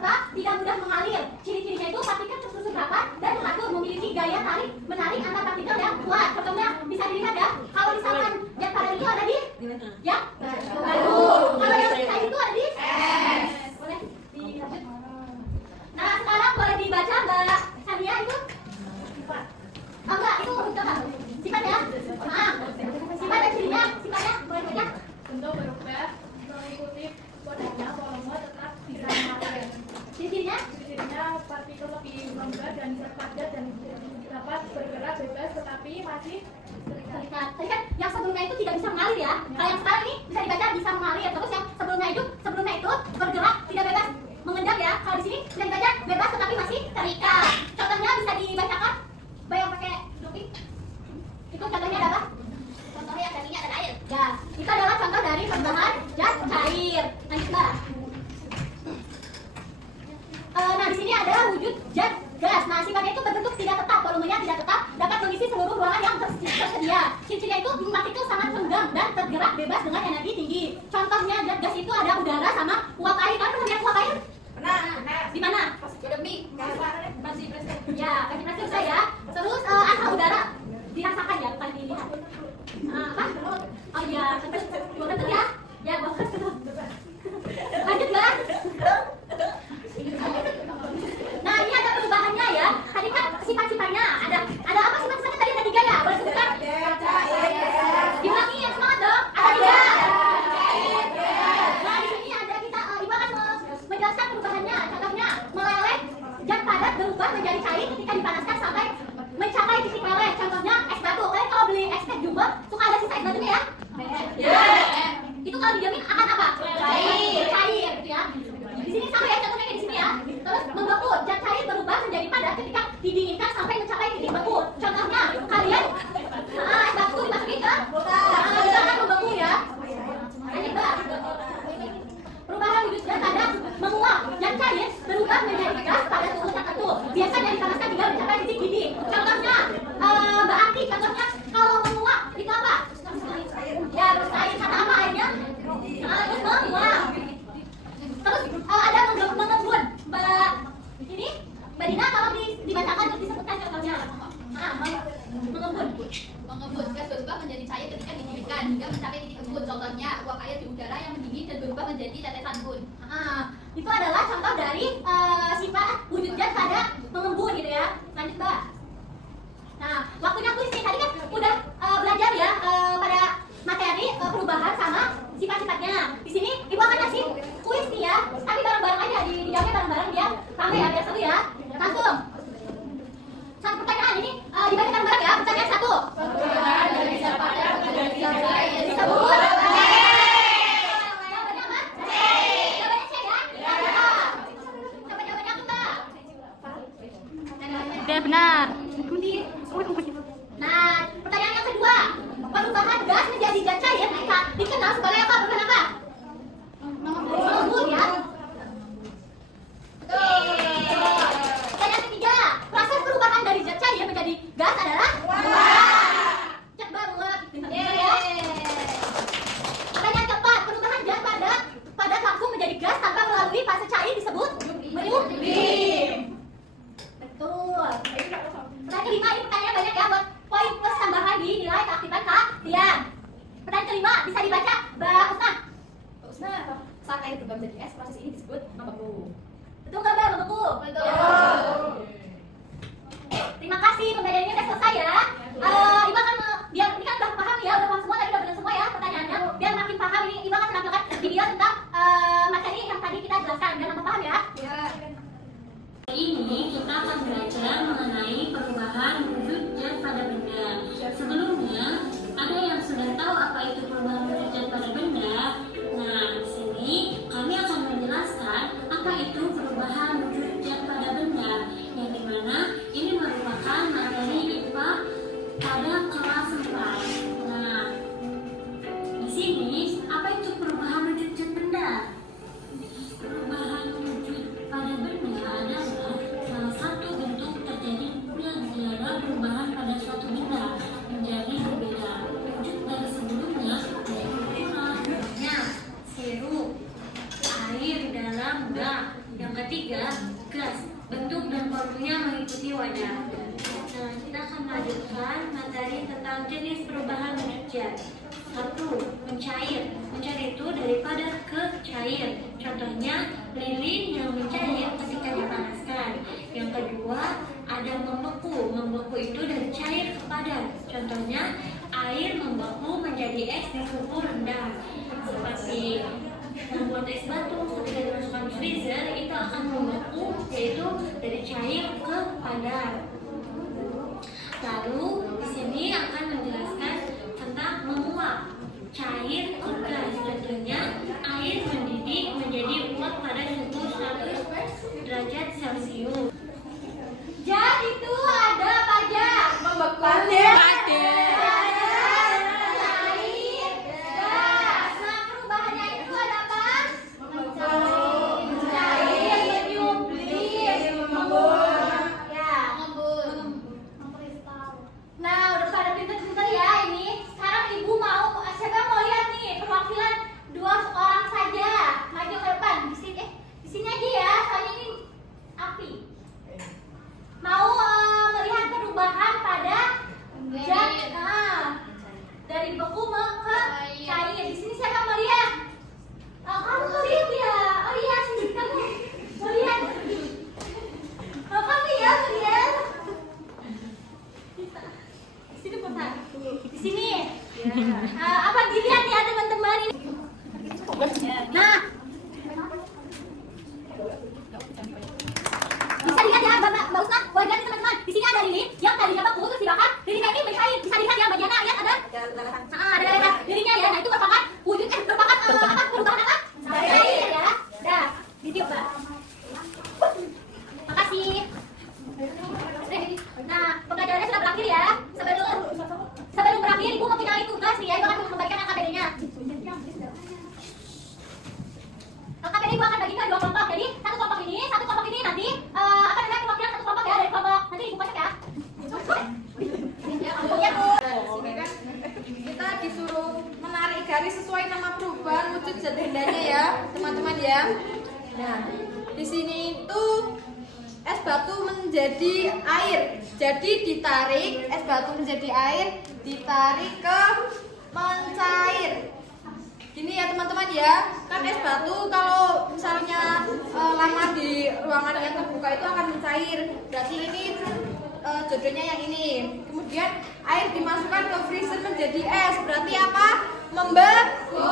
serta tidak mudah mengalir. Ciri-cirinya itu partikel tersusun rapat dan teratur, memiliki gaya tarik menarik antar partikel yang kuat. Contohnya bisa dilihat ya, kalau misalkan zat pada itu ada di ya, kalau yang cair itu ada di boleh dilanjut. Nah sekarang boleh dibaca Mbak Sania itu oh enggak, itu coba sifat ya. Sifat dan cirinya, sifatnya boleh baca. Bentuk berubah mengikuti kodenya, volume tetap bisa mengalir. Ciri-cirinya Partikel lebih longgar dan padat dan dapat bergerak bebas tetapi masih terikat. Tadi kan yang sebelumnya itu tidak bisa mengalir ya. Kalau yang sekarang ini bisa dibaca bisa mengalir. Terus yang sebelumnya itu bergerak tidak bebas mengendap ya. Kalau di sini bisa dibaca bebas tetapi masih terikat. Contohnya bisa dibacakan bayang pakai doping. Itu contohnya ada apa? Contohnya ada minyak dan air. Ya, itu adalah contoh dari perubahan zat cair. Lanjut Mbak. Nah di sini adalah wujud zat gas. Nah sifatnya itu berbentuk tidak tetap, volumenya tidak tetap, dapat mengisi seluruh ruangan yang tersedia. Ciri-cirinya itu partikel sangat renggang dan tergerak bebas dengan energi tinggi. Contohnya zat gas itu ada udara sama uap air. Kan pernah lihat uap air? Pernah. Di mana? Demi masih presiden. Ya, kasih plastik saya. Terus asal udara dirasakan ya, bukan dilihat. Apa? Oh iya, kentut ya. Ya, bagus kentut. Lanjut Mbak. Nah ini ada perubahannya ya. Tadi kan sifat-sifatnya ada apa sifat-sifatnya tadi ada 3 ya. Boleh sebutkan? Diulangi yang semangat dong. Ada 3. Nah di sini ada kita Ibu akan menjelaskan perubahannya. Contohnya meleleh, zat padat berubah menjadi cair ketika dipanaskan sampai mencapai titik meleleh. Contohnya es batu. Kalau beli es teh jumbo suka ada sisa es batunya ya. Itu kalau didiamin akan apa? Cair gitu ya. Di sini sama ya contohnya kayak di sini ya. Terus membeku, zat cair berubah menjadi padat ketika didinginkan sampai mencapai titik beku. Contohnya kalian es batu dimasukin ke itu akan membeku ya. Lanjut Mbak. Perubahan wujud zat padat menguap, zat cair berubah menjadi gas pada suhu tertentu. Biasanya dipanaskan hingga mencapai titik didih. Contohnya Mbak Aki, contohnya kalau menguap itu apa? Ya bercair, kata apa airnya? Terus menguap. Terus ada mengembun. Mbak Dina kalau dibacakan terus disebutkan contohnya. Mengembun, gas berubah menjadi cair ketika didinginkan hingga mencapai titik embun. Contohnya uap air di udara yang mendidih dan berubah menjadi tetesan embun. Itu adalah contoh dari sifat wujud zat pada mengembun gitu ya. Lanjut Mbak. Nah waktunya kuis nih, tadi kan udah belajar ya pada materi perubahan sama sifat-sifatnya. Di sini Ibu akan kasih kuis nih ya, tapi bareng-bareng aja, dijawabnya bareng-bareng biar rame ya, biar seru ya. Langsung. Satu pertanyaan ini dibacakan bareng ya. Pertanyaan 1. Perubahan dari zat padat menjadi zat cair Disebut jawabannya apa? Jawabannya C ya? Iya. Coba jawabannya aku Mbak. Benar. Nah, pertanyaan yang kedua. Perubahan gas menjadi zat cair dikenal sebagai apa? Bukan apa? Mengembun ya. Pertanyaan ketiga. Proses perubahan dari zat cair menjadi gas adalah zat banget. Ya. Pertanyaan keempat. Perubahan zat padat langsung menjadi gas tanpa melalui fase cair disebut menyublim. Betul. Pertanyaan kelima, ini pertanyaan banyak ya, buat poin plus tambahan di nilai keaktifan kalian. Pertanyaan kelima bisa dibaca Mbak Usna. Saat air berubah menjadi es, proses ini disebut membeku. Betul nggak Mbak? Membeku? Betul. Terima kasih, pembelajarannya udah selesai ya. Ibu akan biar ini kan udah paham ya, udah paham semua, tadi udah benar semua ya pertanyaannya. Biar makin paham ini, Ibu akan menampilkan video tentang materi yang tadi kita jelaskan. Biar tambah paham ya. Ini kita akan belajar mengenai perubahan wujud zat pada benda. Sebelumnya, ada yang sudah tahu apa itu perubahan wujud zat pada benda? Nah, di sini kami akan menjelaskan apa itu perubahan wujud zat pada benda, yang dimana ini merupakan materi IPA pada kelas 4. Nah, di sini apa itu perubahan wujud zat benda? Perubahan wujud pada benda adalah salah satu bentuk terjadinya gejala perubahan pada suatu benda menjadi adalah gas. Bentuk dan formulnya mengikuti wadah. Nah, kita akan melanjutkan materi tentang jenis perubahan wujud zat. 1. Mencair. Mencair itu dari padat ke cair. Contohnya lilin yang mencair ketika dipanaskan. Yang kedua, ada membeku. Membeku itu dari cair ke padat. Contohnya air membeku menjadi es di suhu rendah. Seperti membuat es batu ketika dimasukkan ke freezer itu akan membeku, yaitu dari cair ke padat. Lalu di sini akan menjelaskan tentang menguap cair ke gas. Contohnya air mendidih menjadi uap pada suhu 100 derajat Celcius. Zat itu ada apa aja? Membeku. Cair, gas. Nah, perubahannya itu ada apa? Mencair, menyublim, mengembun. Ya. Nah, udah pada pinter-pinter ya ini. Sekarang ibu mau, siapa yang mau lihat nih perwakilan 2 orang saja. Maju ke depan. Di sini aja ya, soalnya ini api. Mau melihat perubahan pada zat dari beku ke cair. Di sini siapa yang mau lihat? Kamu mau lihat ya? Oh iya, sini kamu mau lihat. Kamu ya mau lihat? Di sini pesan. Di sini. Apa dilihat ya teman-teman ini? Nah, bisa dilihat ya Mbak Usna, wajar nih teman-teman. Di sini ada lilin yang tadinya beku terus dibakar, lilinnya ini mencair. Bisa dilihat ya Mbak Diana, lihat ada? Ada darah lilinnya ya. Nah, itu merupakan wujud merupakan apa? Perubahan apa? Cair ya. Dah, ditiup Mbak. Makasih. Nah, pembelajarannya sudah berakhir ya. Sebelum berakhir, Ibu mau finalin tugas nih ya. Ibu akan membagikan LKPD-nya. LKPD Ibu akan bagi ke 2 kelompok. Jadi, satu kelompok ini nanti apa namanya perwakilan satu kelompok ya dari kelompok. Nanti Ibu baca ya. Ya, Bu. Ini kan kita disuruh menarik garis sesuai nama perubahan wujud zat bendanya ya, teman-teman ya. Nah, di sini itu es batu menjadi air. Jadi ditarik, es batu menjadi air, ditarik ke mencair. Gini ya teman-teman ya, kan es batu kalau misalnya lama di ruangan yang terbuka itu akan mencair. Berarti ini jodohnya yang ini. Kemudian air dimasukkan ke freezer menjadi es. Berarti apa? Membeku.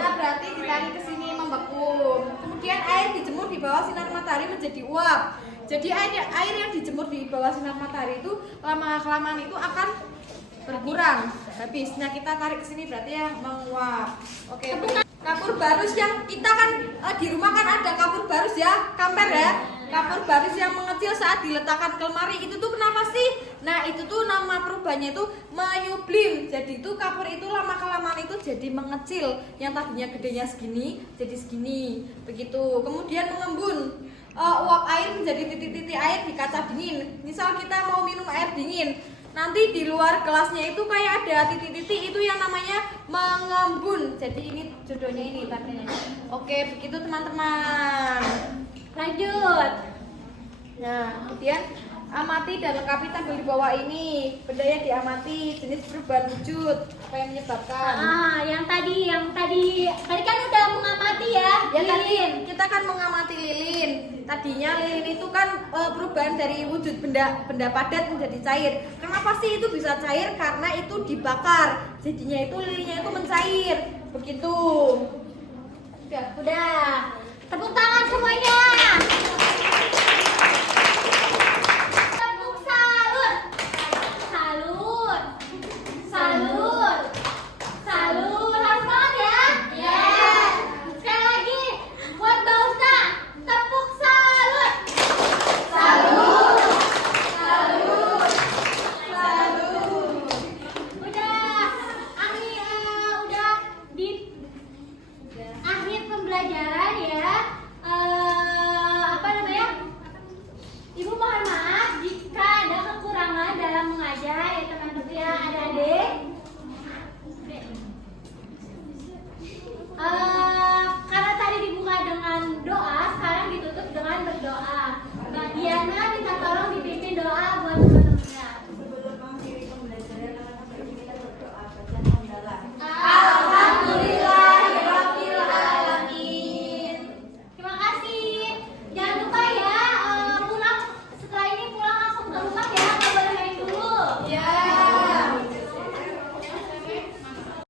Nah, berarti ditarik ke sini membeku. Kemudian air dijemur di bawah sinar matahari menjadi uap. Jadi air yang dijemur di bawah sinar matahari itu lama-kelamaan itu akan berkurang, habis. Nah, kita tarik ke sini berarti yang menguap. Oke. Kapur barus yang kita kan di rumah kan ada kapur barus ya, kamper ya. Kapur barus yang mengecil saat diletakkan ke lemari itu tuh kenapa sih? Nah, itu tuh nama perubahannya itu menyublim. Jadi itu kapur itu lama-kelamaan itu jadi mengecil. Yang tadinya gedenya segini jadi segini. Begitu. Kemudian mengembun. Uap air menjadi titik-titik air di kaca dingin. Misal kita mau minum air dingin, nanti di luar gelasnya itu kayak ada titik-titik, itu yang namanya mengembun. Jadi ini jodohnya ini tadinya. Oke, begitu teman-teman. Lanjut. Nah, kemudian amati dan lengkapi tabel di bawah ini. Bendanya diamati, jenis perubahan wujud, apa yang menyebabkan. Yang tadi kan udah mengamati ya. Ya tadi lilin. kita kan mengamati lilin. Tadinya lilin itu kan perubahan dari wujud benda padat menjadi cair. Kenapa sih itu bisa cair? Karena itu dibakar. Jadinya itu lilinnya itu mencair. Begitu. Udah. Tepuk tangan semuanya.